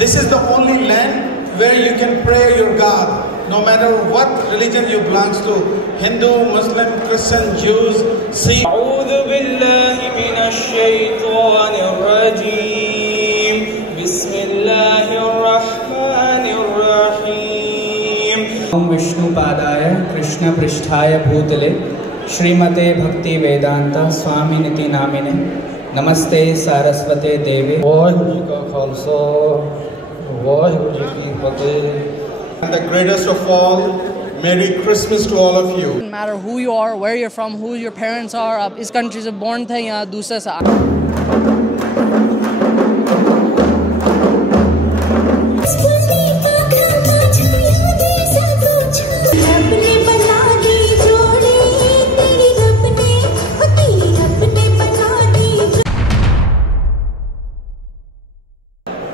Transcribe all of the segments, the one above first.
This is the only land where you can pray your God, no matter what religion you belong to, Hindu, Muslim, Christian, Jews, Sikh. أعوذ بالله من الشيطان الرجيم بسم الله الرحمن الرحيم ओम विष्णुपादाय कृष्ण पृष्ठाय भूतले श्रीमते भक्ति वेदांता स्वामिनिति नामिने नमस्ते सारस्वते देवे वाहिगुरु जी का खालसा वाहिगुरु जी की फतेह. And the greatest of all, Merry Christmas to all of you. Doesn't matter who you are, where you're from, who your parents are, आप इस country से born थे या दूसरे से.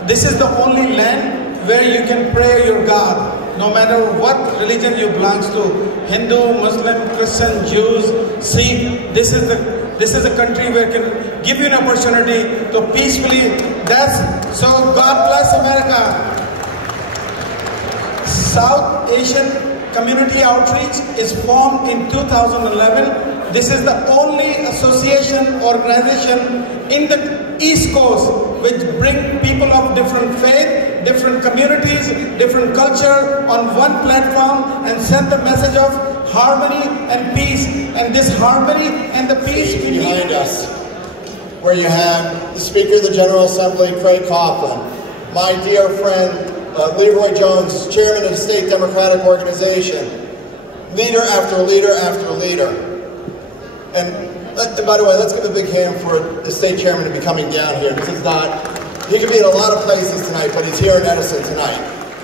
This is the only land where you can pray your God, no matter what religion you belong to, Hindu, Muslim, Christian, Jews, Sikh. This is a country where can give you an opportunity to peacefully. So God bless America. South Asian Community Outreach is formed in 2011. This is the only association organization in the East Coast which bring people of different faith, different communities, different culture on one platform and send the message of harmony and peace. And this harmony and the peace behind us, where you have the Speaker of the General Assembly, Craig Coughlin, my dear friend Leroy Jones, Chairman of the State Democratic Organization, leader after leader after leader. And by the way, let's give a big hand for the state chairman to be coming down here. This is not, he could be in a lot of places tonight, but he's here in Edison tonight.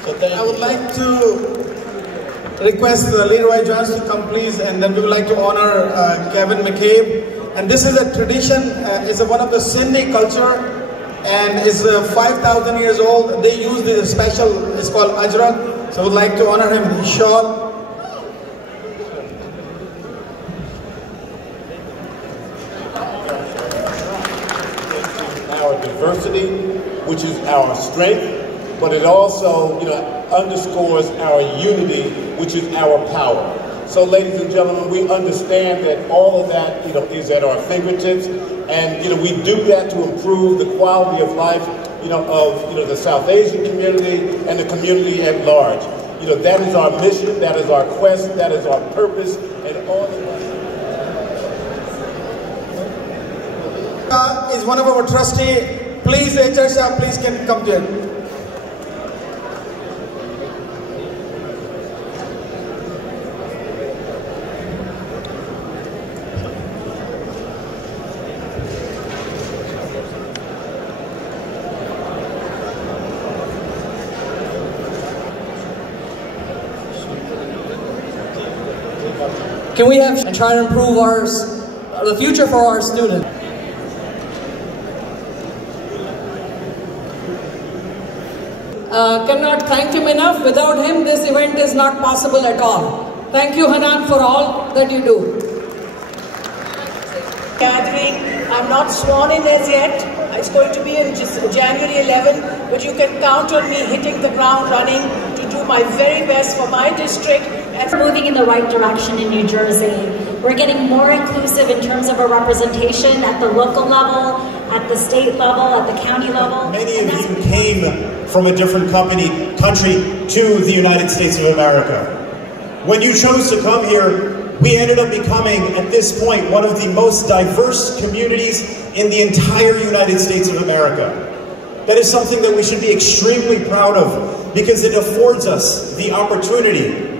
So thank you. I would like to request Leroy Jones to come, please, and then we would like to honor Kevin McCabe. And this is a tradition, it's one of the Sindhi culture, and it's 5,000 years old. They use this special, it's called Ajrak. So I would like to honor him with his shawl. Diversity, which is our strength, but it also, underscores our unity, which is our power. So, ladies and gentlemen, we understand that all of that, is at our fingertips, and we do that to improve the quality of life, of the South Asian community and the community at large. That is our mission, that is our quest, that is our purpose, and all of that. Is one of our trustees. Please, HR Shah, please can come here. Can we have and try to improve the future for our students? Cannot thank him enough. Without him, this event is not possible at all. Thank you, Hanan, for all that you do. Gathering, I'm not sworn in as yet. It's going to be in January 11, but you can count on me hitting the ground running to do my very best for my district. We're moving in the right direction in New Jersey. We're getting more inclusive in terms of our representation at the local level, at the state level, at the county level. Many of you came from a different country to the United States of America. When you chose to come here, we ended up becoming, at this point, one of the most diverse communities in the entire United States of America. That is something that we should be extremely proud of, because it affords us the opportunity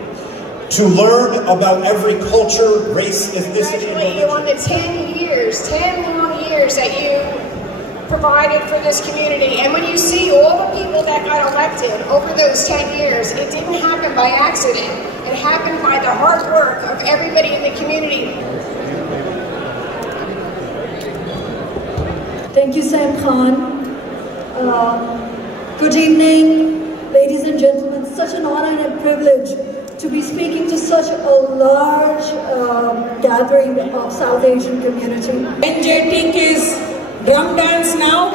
to learn about every culture, race, ethnicity, and religion. You on the 10 long years that you provided for this community. And when you see all the people that got elected over those 10 years, it didn't happen by accident. It happened by the hard work of everybody in the community. Thank you, Sam Khan. Good evening, ladies and gentlemen. Such an honor and a privilege to be speaking to such a large gathering of South Asian community. NJT is drum dance now.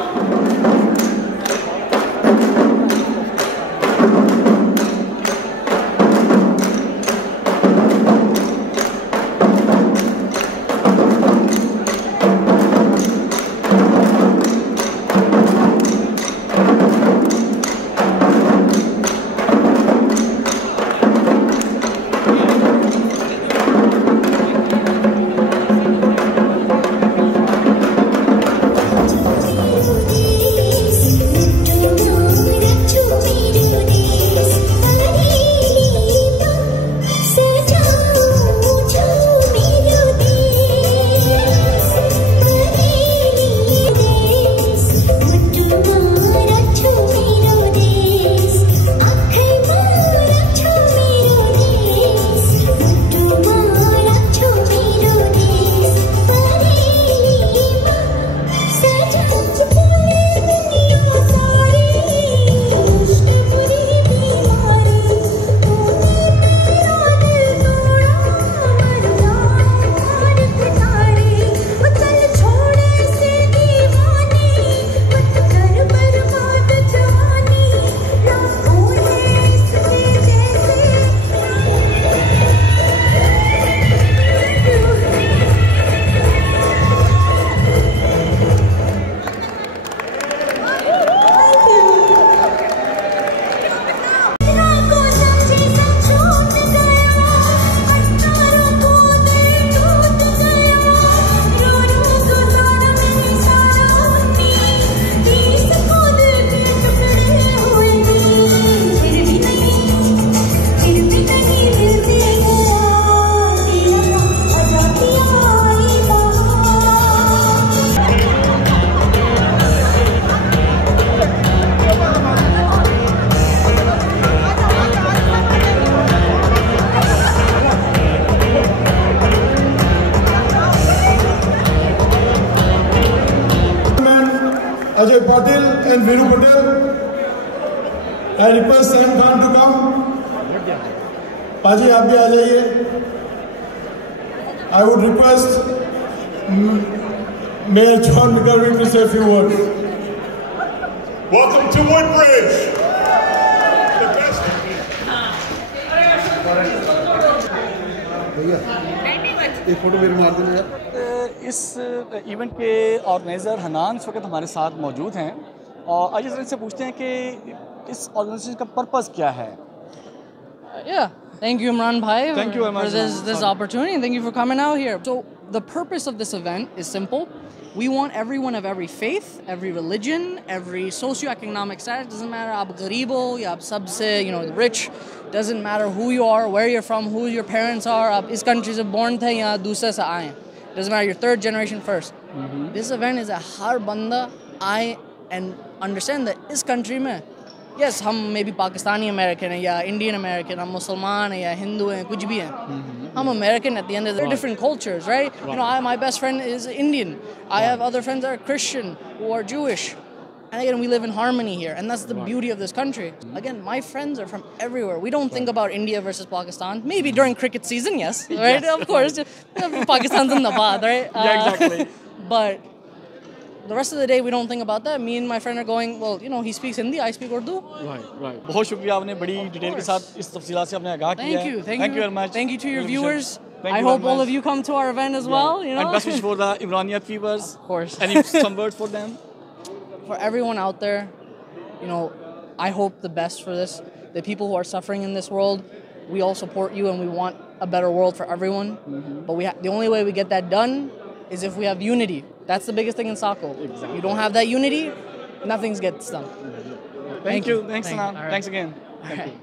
Ajay Patil and Viru Patel. I request Sam Khan to come. Paji, आप भी आ जाइए. I would request Mayor John McGovern to say a few words. Welcome to Woodbridge. The best. एक photo मेरे मार देना यार. इस event के ऑर्गेनाइज़र हनान इस वक्त हमारे साथ मौजूद हैं और आज इनसे पूछते हैं कि इस ऑर्गेनाइजेशन का पर्पस क्या है. Yeah, thank you, Imran Bhai, Thank you very much, for this opportunity, and thank you for coming out here. So the purpose of this event is simple. We want everyone of every faith, every religion, every socioeconomic status. Doesn't matter aap gareeb ho ya aap sabse rich. Doesn't matter who you are, where you're from, who your parents are. Aap is country se born the ya dusre se aaye. Doesn't matter, you're third generation first. This event is a har banda aaye and understand that is country mein. Yes, हम may be Pakistani American है या Indian American, हम मुसलमान हैं या हिंदू हैं, कुछ भी हैं. I'm American at the end of the day. Different cultures, right? You know, my best friend is Indian. I have other friends that are Christian who are Jewish. And again, we live in harmony here. And that's the beauty of this country. Again, my friends are from everywhere. We don't think about India versus Pakistan. Maybe during cricket season, yes. Right? Of course. Pakistan's in the baad, right? Yeah, exactly. But the rest of the day, we don't think about that. Me and my friend are going, well, you know, he speaks Hindi, I speak Urdu. Right. बहुत शुक्रिया आपने बड़ी detail के साथ इस तफसीलात से आपने आगाह किया. Thank you very much. Thank you to your viewers. Thank I you hope very all much. of you come to our event as well. You know, And best wishes for the Imraniyat viewers. Of course. Any some words for them? For everyone out there, you know, I hope the best for this. The people who are suffering in this world, we all support you and we want a better world for everyone. But the only way we get that done is if we have unity. That's the biggest thing in Saco. Exactly. You don't have that unity, nothing gets done. Thank you. Thanks, Anand. Thanks again. Thank you.